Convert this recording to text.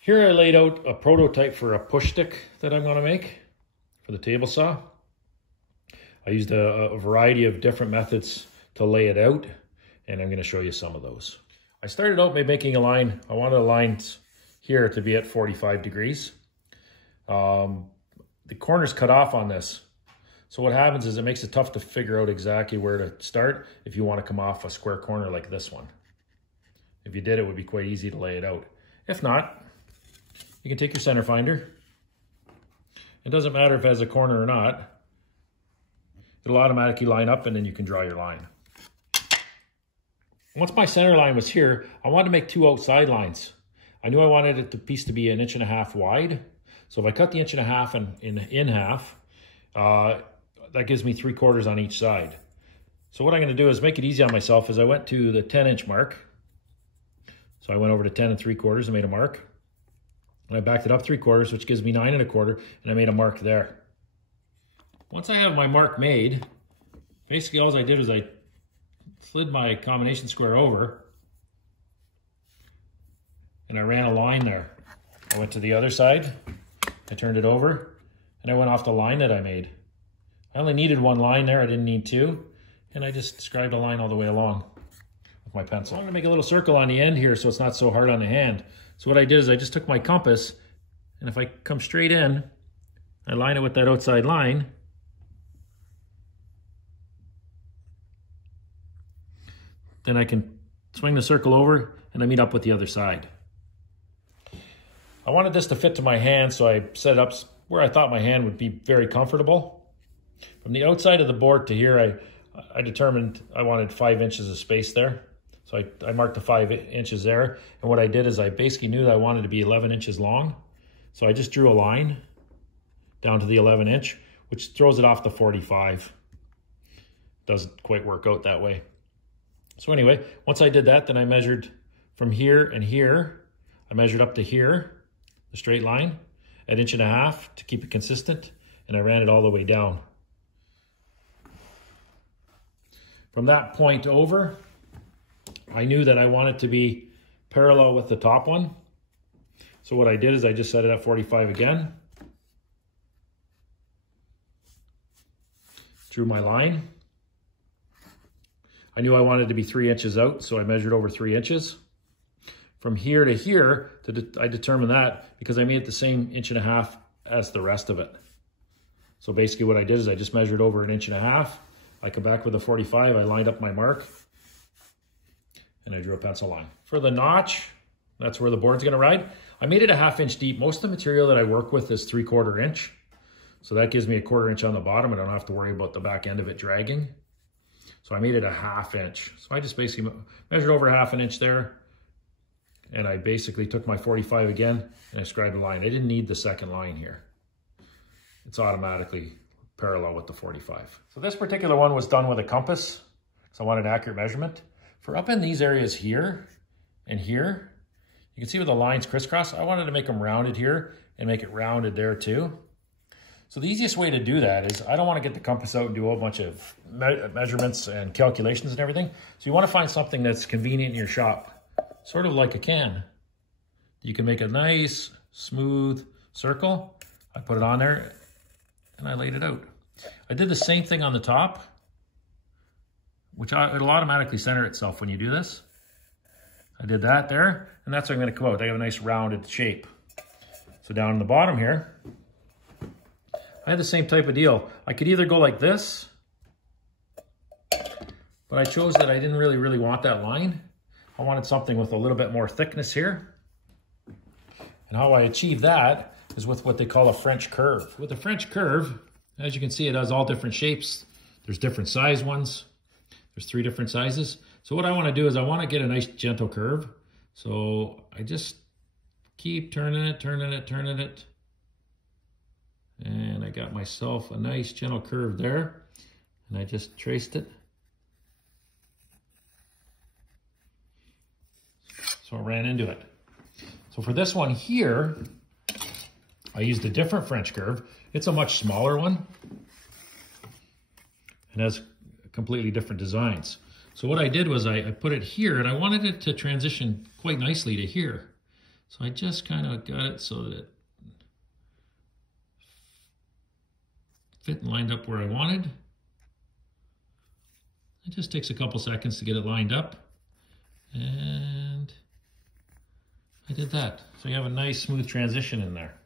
Here I laid out a prototype for a push stick that I'm going to make for the table saw. I used a variety of different methods to lay it out, and I'm going to show you some of those. I started out by making a line. I wanted a line here to be at 45 degrees. The corner's cut off on this. So what happens is it makes it tough to figure out exactly where to start if you want to come off a square corner like this one. If you did, it would be quite easy to lay it out. If not, you can take your center finder. It doesn't matter if it has a corner or not. It'll automatically line up and then you can draw your line. Once my center line was here, I wanted to make two outside lines. I knew I wanted the piece to be 1.5 inches wide. So if I cut the 1.5 inches in half, that gives me 3/4 on each side. So what I'm going to do is make it easy on myself is I went to the 10-inch mark. So I went over to 10 3/4 and made a mark. And I backed it up 3/4, which gives me 9 1/4, and I made a mark there. Once I have my mark made, basically all I did was I slid my combination square over and I ran a line there. I went to the other side, I turned it over, and I went off the line that I made. I only needed one line there, I didn't need two, and I just described a line all the way along with my pencil. I wanted to make a little circle on the end here so it's not so hard on the hand. So what I did is I just took my compass, and if I come straight in, I line it with that outside line, then I can swing the circle over and I meet up with the other side. I wanted this to fit to my hand, so I set it up where I thought my hand would be very comfortable. From the outside of the board to here, I determined I wanted 5 inches of space there. So I marked the 5 inches there. And what I did is I basically knew that I wanted to be 11 inches long. So I just drew a line down to the 11 inch, which throws it off the 45. Doesn't quite work out that way. So anyway, once I did that, then I measured from here and here. I measured up to here, the straight line, at 1.5 inches to keep it consistent, and I ran it all the way down. From that point over, I knew that I wanted to be parallel with the top one. So what I did is I just set it at 45 again. Drew my line. I knew I wanted to be 3 inches out, so I measured over 3 inches. From here to here, I determined that because I made it the same 1.5 inches as the rest of it. So basically what I did is I just measured over 1.5 inches. I come back with a 45, I lined up my mark, and I drew a pencil line. For the notch, that's where the board's gonna ride. I made it 1/2 inch deep. Most of the material that I work with is 3/4 inch. So that gives me a 1/4 inch on the bottom. I don't have to worry about the back end of it dragging. So I made it 1/2 inch. So I just basically measured over 1/2 inch there. And I basically took my 45 again and I scribed a line. I didn't need the second line here. It's automatically parallel with the 45. So this particular one was done with a compass. So I wanted an accurate measurement. For up in these areas here and here, you can see where the lines crisscross. I wanted to make them rounded here and make it rounded there too. So the easiest way to do that is I don't want to get the compass out and do a whole bunch of measurements and calculations and everything. So you want to find something that's convenient in your shop, sort of like a can. You can make a nice, smooth circle. I put it on there and I laid it out. I did the same thing on the top, which it'll automatically center itself when you do this. I did that there, and that's how I'm going to come out. They have a nice rounded shape. So down in the bottom here, I had the same type of deal. I could either go like this, but I chose that I didn't really want that line. I wanted something with a little bit more thickness here. And how I achieve that is with what they call a French curve. With a French curve, as you can see, it has all different shapes. There's different size ones. There's 3 different sizes. So what I want to do is I want to get a nice gentle curve. So I just keep turning it. And I got myself a nice gentle curve there. And I just traced it. So I ran into it. So for this one here, I used a different French curve. It's a much smaller one. It has completely different designs. So what I did was I put it here, and I wanted it to transition quite nicely to here. So I just kind of got it so that it fit and lined up where I wanted. It just takes a couple seconds to get it lined up. And I did that. So you have a nice smooth transition in there.